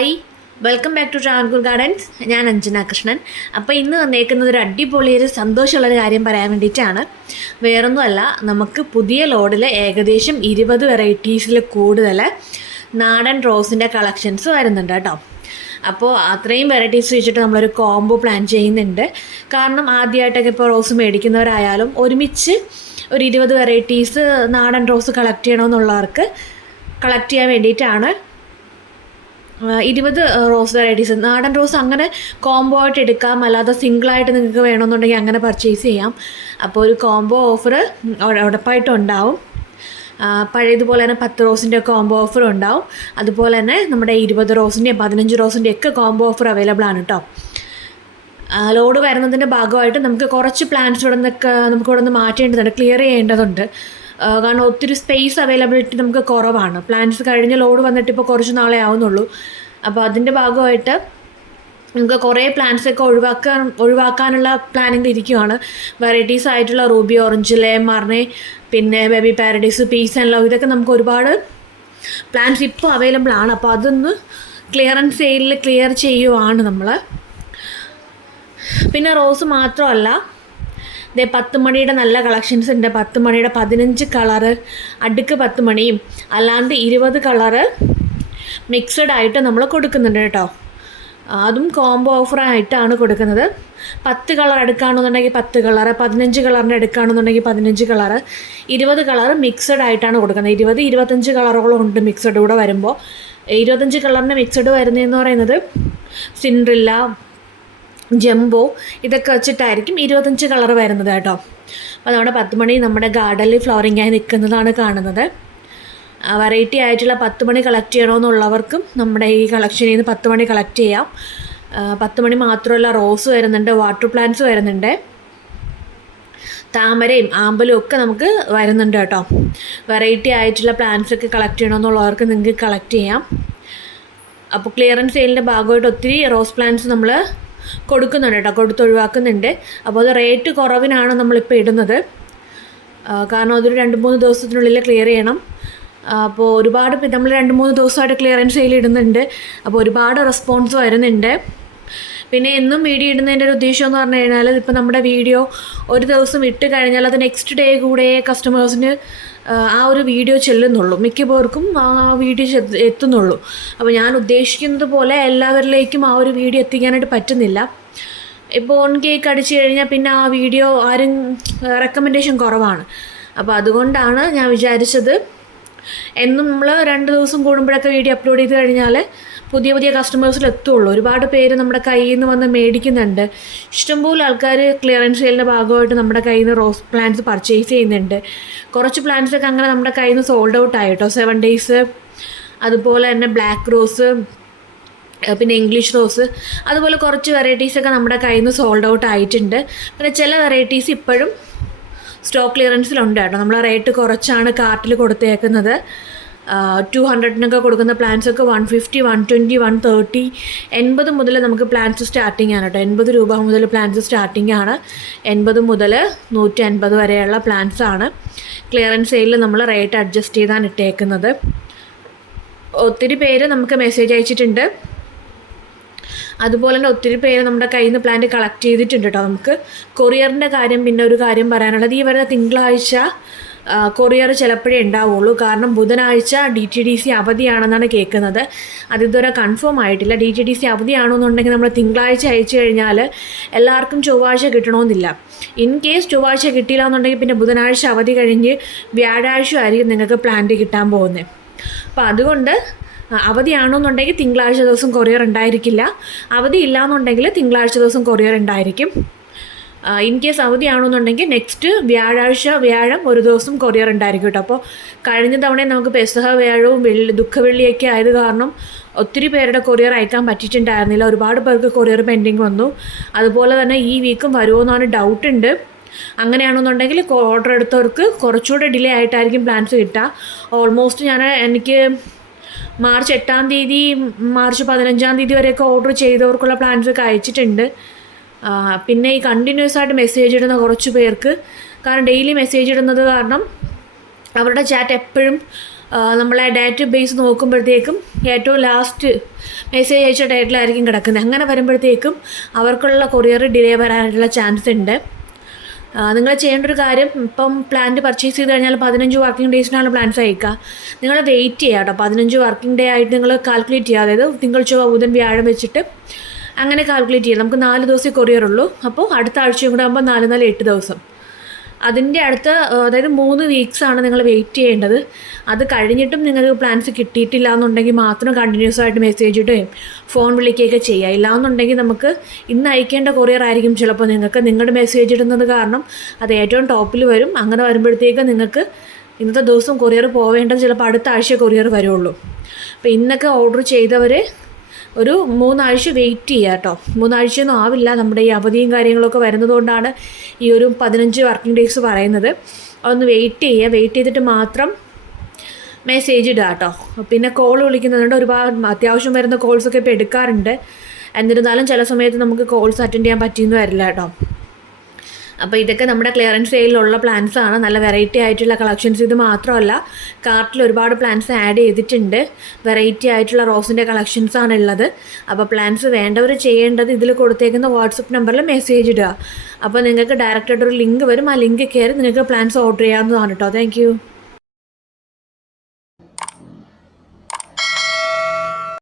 Hi welcome back to Travancore gardens ഞാൻ അഞ്ജന കൃഷ്ണൻ. അപ്പോൾ ഇന്ന് വന്നേക്കുന്നത് ഒരു അടിപൊളി ഒരു സന്തോഷമുള്ളൊരു കാര്യം പറയാൻ വേണ്ടിയിട്ടാണ്. വേറൊന്നുമല്ല നമുക്ക് പുതിയ ലോഡിൽ ഏകദേശം ഇരുപത് വെറൈറ്റീസിൽ കൂടുതൽ നാടൻ റോസിന്റെ കളക്ഷൻസ് വരുന്നുണ്ട് കേട്ടോ. അപ്പോൾ അത്രയും വെറൈറ്റീസ് വെച്ചിട്ട് നമ്മളൊരു കോംബോ പ്ലാൻ ചെയ്യുന്നുണ്ട്. കാരണം ആദ്യമായിട്ടൊക്കെ ഇപ്പോൾ റോസ് മേടിക്കുന്നവരായാലും ഒരുമിച്ച് ഒരു ഇരുപത് വെറൈറ്റീസ് നാടൻ റോസ് കളക്ട് ചെയ്യണമെന്നുള്ളവർക്ക് കളക്ട് ചെയ്യാൻ വേണ്ടിയിട്ടാണ് ഇരുപത് റോസ് വെറൈറ്റീസ്. നാടൻ റോസ് അങ്ങനെ കോംബോ ആയിട്ട് എടുക്കാം. അല്ലാതെ സിംഗിളായിട്ട് നിങ്ങൾക്ക് വേണമെന്നുണ്ടെങ്കിൽ അങ്ങനെ പർച്ചേസ് ചെയ്യാം. അപ്പോൾ ഒരു കോംബോ ഓഫർ ഉറപ്പായിട്ടും ഉണ്ടാവും. പഴയതുപോലെ തന്നെ പത്ത് റോസിന്റെ കോംബോ ഓഫർ ഉണ്ടാവും. അതുപോലെ തന്നെ നമ്മുടെ ഇരുപത് റോസിന്റെയും പതിനഞ്ച് റോസിന്റെയും ഒക്കെ കോംബോ ഓഫർ അവൈലബിൾ ആണ് കേട്ടോ ലോഡ് വരുന്നതിന്റെ ഭാഗമായിട്ട് നമുക്ക് കുറച്ച് പ്ലാന്റ്സ് ഇവിടെ നിന്നൊക്കെ നമുക്ക് ഇവിടെ നിന്ന് മാറ്റേണ്ടതുണ്ട് ക്ലിയർ ചെയ്യേണ്ടതുണ്ട്. കാരണം ഒത്തിരി സ്പേസ് അവൈലബിലിറ്റി നമുക്ക് കുറവാണ്. പ്ലാൻസ് കഴിഞ്ഞ ലോഡ് വന്നിട്ട് ഇപ്പോൾ കുറച്ച് നാളെ ആവുന്നുള്ളൂ. അപ്പോൾ അതിന്റെ ഭാഗമായിട്ട് നമുക്ക് കുറേ പ്ലാന്റ്സൊക്കെ ഒഴിവാക്കാൻ ഒഴിവാക്കാനുള്ള പ്ലാനിങ് ഇരിക്കുവാണ്. വെറൈറ്റീസ് ആയിട്ടുള്ള റൂബി ഓറഞ്ച് ലേ മറിനെ പിന്നെ baby paradise peace and love ഇതൊക്കെ നമുക്ക് ഒരുപാട് പ്ലാന്റ്സ് ഇപ്പോൾ അവൈലബിൾ ആണ്. അപ്പോൾ അതൊന്ന് ക്ലിയറൻസ് സെയിലിൽ ക്ലിയർ ചെയ്യുവാണ് നമ്മൾ പിന്നെ റോസ് മാത്രമല്ല ദേ പത്ത് മണിയുടെ നല്ല കളക്ഷൻസ് ഉണ്ട്. പത്ത് മണിയുടെ പതിനഞ്ച് കളറ് അടുക്ക് പത്ത് മണിയും അല്ലാണ്ട് ഇരുപത് കളറ് മിക്സഡ് ആയിട്ട് നമ്മൾ കൊടുക്കുന്നുണ്ട് കേട്ടോ. അതും കോംബോ ഓഫറായിട്ടാണ് കൊടുക്കുന്നത്. പത്ത് കളർ എടുക്കുകയാണെന്നുണ്ടെങ്കിൽ പത്ത് കളറ് പതിനഞ്ച് കളറിന്റെ എടുക്കുകയാണെന്നുണ്ടെങ്കിൽ പതിനഞ്ച് കളറ് ഇരുപത് കളർ മിക്സഡ് ആയിട്ടാണ് കൊടുക്കുന്നത്. ഇരുപത് ഇരുപത്തഞ്ച് കളറുകളും ഉണ്ട് മിക്സഡ് കൂടെ വരുമ്പോൾ. ഇരുപത്തഞ്ച് കളറിന്റെ മിക്സഡ് വരുന്നതെന്ന് പറയുന്നത് സിൻഡ്രില്ല ജംബോ ഇതൊക്കെ വെച്ചിട്ടായിരിക്കും ഇരുപത്തഞ്ച് കളർ വരുന്നത് കേട്ടോ. അപ്പോൾ നമ്മുടെ പത്ത് മണി നമ്മുടെ ഗാർഡനിൽ ഫ്ലവറിംഗ് ആയി നിൽക്കുന്നതാണ് കാണുന്നത്. വെറൈറ്റി ആയിട്ടുള്ള പത്ത് മണി കളക്ട് ചെയ്യണമെന്നുള്ളവർക്കും നമ്മുടെ ഈ കളക്ഷനിൽ നിന്ന് പത്ത് മണി കളക്ട് ചെയ്യാം. പത്ത് മണി മാത്രമല്ല റോസ് വരുന്നുണ്ട് വാട്ടർ പ്ലാന്റ്സ് വരുന്നുണ്ട്. താമരയും ആമ്പലും ഒക്കെ നമുക്ക് വരുന്നുണ്ട് കേട്ടോ. വെറൈറ്റി ആയിട്ടുള്ള പ്ലാന്റ്സ് ഒക്കെ കളക്ട് ചെയ്യണമെന്നുള്ളവർക്ക് നിങ്ങൾക്ക് കളക്ട് ചെയ്യാം. അപ്പോൾ ക്ലിയറൻസ് സെയിലിന്റെ ഭാഗമായിട്ട് ഒത്തിരി റോസ് പ്ലാന്റ്സ് നമ്മൾ കൊടുക്കുന്നുണ്ട് കേട്ടോ കൊടുത്ത് ഒഴിവാക്കുന്നുണ്ട് അപ്പോൾ അത് റേറ്റ് കുറവിനാണ് നമ്മളിപ്പോൾ ഇടുന്നത്. കാരണം അതൊരു രണ്ട് മൂന്ന് ദിവസത്തിനുള്ളിൽ ക്ലിയർ ചെയ്യണം. അപ്പോൾ ഒരുപാട് നമ്മൾ രണ്ട് മൂന്ന് ദിവസമായിട്ട് ക്ലിയറൻസ് സെയിൽ ഇടുന്നുണ്ട്. അപ്പോൾ ഒരുപാട് റെസ്പോൺസ് വരുന്നുണ്ട്. പിന്നെ എന്നും വീഡിയോ ഇടുന്നതിന്റെ ഒരു ഉദ്ദേശം എന്ന് പറഞ്ഞു കഴിഞ്ഞാൽ ഇപ്പോൾ നമ്മുടെ വീഡിയോ ഒരു ദിവസം ഇട്ട് കഴിഞ്ഞാൽ അത് നെക്സ്റ്റ് ഡേ കൂടെ കസ്റ്റമേഴ്സിന് ആ ഒരു വീഡിയോ ചെല്ലുന്നുള്ളൂ. മിക്ക പേർക്കും ആ വീഡിയോ എത്തുന്നുള്ളൂ. അപ്പോൾ ഞാൻ ഉദ്ദേശിക്കുന്നത് പോലെ എല്ലാവരിലേക്കും ആ ഒരു വീഡിയോ എത്തിക്കാനായിട്ട് പറ്റുന്നില്ല. ഇപ്പോൾ ഓൺ കേക്ക് അടിച്ചു കഴിഞ്ഞാൽ പിന്നെ ആ വീഡിയോ ആരും റെക്കമെൻഡേഷൻ കുറവാണ്. അപ്പോൾ അതുകൊണ്ടാണ് ഞാൻ വിചാരിച്ചത് എന്നും നമ്മൾ രണ്ട് ദിവസം കൂടുമ്പോഴൊക്കെ വീഡിയോ അപ്ലോഡ് ചെയ്ത് കഴിഞ്ഞാൽ പുതിയ പുതിയ കസ്റ്റമേഴ്സിൽ എത്തുള്ളൂ. ഒരുപാട് പേര് നമ്മുടെ കയ്യിൽ നിന്ന് വന്ന് മേടിക്കുന്നുണ്ട്. ഇഷ്ടംപോലെ ആൾക്കാർ ക്ലിയറൻസ് സെയിലിന്റെ ഭാഗമായിട്ട് നമ്മുടെ കയ്യിൽ നിന്ന് റോസ് പ്ലാന്റ്സ് പർച്ചേസ് ചെയ്യുന്നുണ്ട്. കുറച്ച് പ്ലാന്റ്സൊക്കെ അങ്ങനെ നമ്മുടെ കയ്യിൽ നിന്ന് സോൾഡ് ഔട്ട് ആയിട്ടോ. സെവൻ ഡേയ്സ് അതുപോലെ തന്നെ ബ്ലാക്ക് റോസ് പിന്നെ ഇംഗ്ലീഷ് റോസ് അതുപോലെ കുറച്ച് വെറൈറ്റീസൊക്കെ നമ്മുടെ കയ്യിൽ നിന്ന് സോൾഡ് ഔട്ട് ആയിട്ടുണ്ട്. പിന്നെ ചില വെറൈറ്റീസ് ഇപ്പോഴും സ്റ്റോക്ക് ക്ലിയറൻസിലുണ്ട് കേട്ടോ. നമ്മൾ റേറ്റ് കുറച്ചാണ് കാർട്ടിൽ കൊടുത്തേക്കുന്നത്. ടു ഹൺഡ്രഡിനൊക്കെ കൊടുക്കുന്ന പ്ലാൻസ് ഒക്കെ one fifty one twenty one thirty എൺപത് മുതൽ നമുക്ക് പ്ലാൻസ് സ്റ്റാർട്ടിംഗ് ആണ് കേട്ടോ. എൺപത് രൂപ മുതൽ പ്ലാൻസ് സ്റ്റാർട്ടിംഗ് ആണ്. എൺപത് മുതൽ നൂറ്റി അൻപത് വരെയുള്ള പ്ലാൻസ് ആണ്. ക്ലിയറൻസ് സെയിലിൽ നമ്മൾ റേറ്റ് അഡ്ജസ്റ്റ് ചെയ്താണ് ഇട്ടേക്കുന്നത്. ഒത്തിരി പേര് നമുക്ക് മെസ്സേജ് അയച്ചിട്ടുണ്ട്. അതുപോലെ തന്നെ ഒത്തിരി പേര് നമ്മുടെ കയ്യിൽ നിന്ന് പ്ലാന്റ് കളക്ട് ചെയ്തിട്ടുണ്ട് കേട്ടോ നമുക്ക്. കൊറിയറിന്റെ കാര്യം പിന്നെ ഒരു കാര്യം പറയാനുള്ളത് ഈ വരുന്ന തിങ്കളാഴ്ച കൊറിയർ ചിലപ്പോഴേ ഉണ്ടാവുള്ളൂ. കാരണം ബുധനാഴ്ച ഡി ടി ഡി സി അവധിയാണെന്നാണ് കേൾക്കുന്നത്. അത് ഇതുവരെ കൺഫേം ആയിട്ടില്ല. ഡി ടി ഡി സി അവധിയാണെന്നുണ്ടെങ്കിൽ നമ്മൾ തിങ്കളാഴ്ച അയച്ചു കഴിഞ്ഞാൽ എല്ലാവർക്കും ചൊവ്വാഴ്ച കിട്ടണമെന്നില്ല ഇൻ കേസ് ചൊവ്വാഴ്ച കിട്ടിയില്ല എന്നുണ്ടെങ്കിൽ പിന്നെ ബുധനാഴ്ച അവധി കഴിഞ്ഞ് വ്യാഴാഴ്ച ആയിരിക്കും നിങ്ങൾക്ക് പ്ലാന്റ് കിട്ടാൻ പോകുന്നത്. അപ്പോൾ അതുകൊണ്ട് അവധിയാണെന്നുണ്ടെങ്കിൽ തിങ്കളാഴ്ച ദിവസം കൊറിയർ ഉണ്ടായിരിക്കില്ല. അവധി ഇല്ലാന്നുണ്ടെങ്കിൽ തിങ്കളാഴ്ച ദിവസം കൊറിയർ ഉണ്ടായിരിക്കും. ഇൻ കേസ് അവധിയാണെന്നുണ്ടെങ്കിൽ നെക്സ്റ്റ് വ്യാഴാഴ്ച വ്യാഴം ഒരു ദിവസം കൊറിയർ ഉണ്ടായിരിക്കും കേട്ടോ. അപ്പോൾ കഴിഞ്ഞ തവണ നമുക്ക് പെസഹ വ്യാഴവും വെള്ളി ദുഃഖവെള്ളിയൊക്കെ ആയത് കാരണം ഒത്തിരി പേരുടെ കൊറിയർ അയക്കാൻ പറ്റിയിട്ടുണ്ടായിരുന്നില്ല. ഒരുപാട് പേർക്ക് കൊറിയർ പെൻഡിങ് വന്നു. അതുപോലെ തന്നെ ഈ വീക്കും വരുമോ എന്നാണ് ഡൗട്ട് ഉണ്ട്. അങ്ങനെയാണെന്നുണ്ടെങ്കിൽ ഓർഡർ എടുത്തവർക്ക് കുറച്ചുകൂടെ ഡിലേ ആയിട്ടായിരിക്കും പ്ലാൻസ് കിട്ടുക. ഓൾമോസ്റ്റ് ഞാൻ എനിക്ക് മാർച്ച് എട്ടാം തീയതി മാർച്ച് പതിനഞ്ചാം തീയതി വരെയൊക്കെ ഓർഡർ ചെയ്തവർക്കുള്ള പ്ലാൻസ് ഒക്കെ അയച്ചിട്ടുണ്ട്. പിന്നെ ഈ കണ്ടിന്യൂസ് ആയിട്ട് മെസ്സേജ് ഇടുന്ന കുറച്ച് പേർക്ക്. കാരണം ഡെയിലി മെസ്സേജ് ഇടുന്നത് കാരണം അവരുടെ ചാറ്റ് എപ്പോഴും നമ്മളെ ഡേറ്റ് ബേസ് നോക്കുമ്പോഴത്തേക്കും ഏറ്റവും ലാസ്റ്റ് മെസ്സേജ് അയച്ച ഡേറ്റിലായിരിക്കും കിടക്കുന്നത്. അങ്ങനെ വരുമ്പോഴത്തേക്കും അവർക്കുള്ള കൊറിയർ ഡിലേ വരാനുള്ള ചാൻസ് ഉണ്ട്. നിങ്ങൾ ചെയ്യേണ്ട ഒരു കാര്യം ഇപ്പം പ്ലാന്റ് പർച്ചേസ് ചെയ്ത് കഴിഞ്ഞാൽ പതിനഞ്ച് വർക്കിംഗ് ഡേയ്സിനാണ് പ്ലാൻസ് അയക്കുക നിങ്ങൾ വെയിറ്റ് ചെയ്യുക കേട്ടോ പതിനഞ്ച് വർക്കിംഗ് ഡേ ആയിട്ട് നിങ്ങൾ കാൽക്കുലേറ്റ് ചെയ്യുക അതായത് തിങ്കൾ ചൊവ്വ ബുധൻ വ്യാഴം വെച്ചിട്ട് അങ്ങനെ കാൽക്കുലേറ്റ് ചെയ്യാം. നമുക്ക് നാല് ദിവസം കൊറിയർ ഉള്ളൂ. അപ്പോൾ അടുത്ത ആഴ്ചയും കൂടെ ആകുമ്പോൾ നാല് നാല് എട്ട് ദിവസം. അതിന്റെ അടുത്ത അതായത് മൂന്ന് വീക്സ് ആണ് നിങ്ങൾ വെയിറ്റ് ചെയ്യേണ്ടത്. അത് കഴിഞ്ഞിട്ടും നിങ്ങൾക്ക് പ്ലാൻസ് കിട്ടിയിട്ടില്ല എന്നുണ്ടെങ്കിൽ മാത്രം കണ്ടിന്യൂസ് ആയിട്ട് മെസ്സേജ് ഇടുകയും ഫോൺ വിളിക്കുകയൊക്കെ ചെയ്യുക ഇല്ല എന്നുണ്ടെങ്കിൽ നമുക്ക് ഇന്ന് അയക്കേണ്ട കൊറിയർ ആയിരിക്കും ചിലപ്പോൾ നിങ്ങൾക്ക്. നിങ്ങളുടെ മെസ്സേജ് ഇടുന്നത് കാരണം അത് ഏറ്റവും ടോപ്പിൽ വരും. അങ്ങനെ വരുമ്പോഴത്തേക്ക് നിങ്ങൾക്ക് ഇന്നത്തെ ദിവസം കൊറിയർ പോവേണ്ടത് ചിലപ്പോൾ അടുത്ത ആഴ്ച കൊറിയർ വരുള്ളൂ. അപ്പോൾ ഇന്നൊക്കെ ഓർഡർ ചെയ്തവർ ഒരു മൂന്നാഴ്ച വെയിറ്റ് ചെയ്യുക കേട്ടോ മൂന്നാഴ്ചയൊന്നും ആവില്ല. നമ്മുടെ ഈ അവധിയും കാര്യങ്ങളൊക്കെ വരുന്നതുകൊണ്ടാണ് ഈ ഒരു പതിനഞ്ച് വർക്കിംഗ് ഡേയ്സ് പറയുന്നത്. അതൊന്ന് വെയിറ്റ് ചെയ്യുക വെയിറ്റ് ചെയ്തിട്ട് മാത്രം മെസ്സേജ് ഇടുക കേട്ടോ പിന്നെ കോൾ വിളിക്കുന്നതുകൊണ്ട് ഒരുപാട് അത്യാവശ്യം വരുന്ന കോൾസൊക്കെ ഇപ്പോൾ എടുക്കാറുണ്ട്. എന്നിരുന്നാലും ചില സമയത്ത് നമുക്ക് കോൾസ് അറ്റൻഡ് ചെയ്യാൻ പറ്റിയെന്ന് വരില്ല കേട്ടോ അപ്പോൾ ഇതൊക്കെ നമ്മുടെ ക്ലിയറൻസ് സെയിലുള്ള പ്ലാൻസ് ആണ്. നല്ല വെറൈറ്റി ആയിട്ടുള്ള കളക്ഷൻസ് ഇത് മാത്രമല്ല കാർട്ടിൽ ഒരുപാട് പ്ലാൻസ് ആഡ് ചെയ്തിട്ടുണ്ട്. വെറൈറ്റി ആയിട്ടുള്ള റോസിന്റെ കളക്ഷൻസ് ആണ് ഉള്ളത്. അപ്പോൾ പ്ലാൻസ് വേണ്ടവർ ചെയ്യേണ്ടത് ഇതിൽ കൊടുത്തേക്കുന്ന വാട്സപ്പ് നമ്പറിൽ മെസ്സേജ് ഇടുക. അപ്പോൾ നിങ്ങൾക്ക് ഡയറക്റ്റായിട്ട് ഒരു ലിങ്ക് വരും. ആ ലിങ്ക് കയറി നിങ്ങൾക്ക് പ്ലാൻസ് ഓർഡർ ചെയ്യാവുന്നതാണ് കേട്ടോ താങ്ക്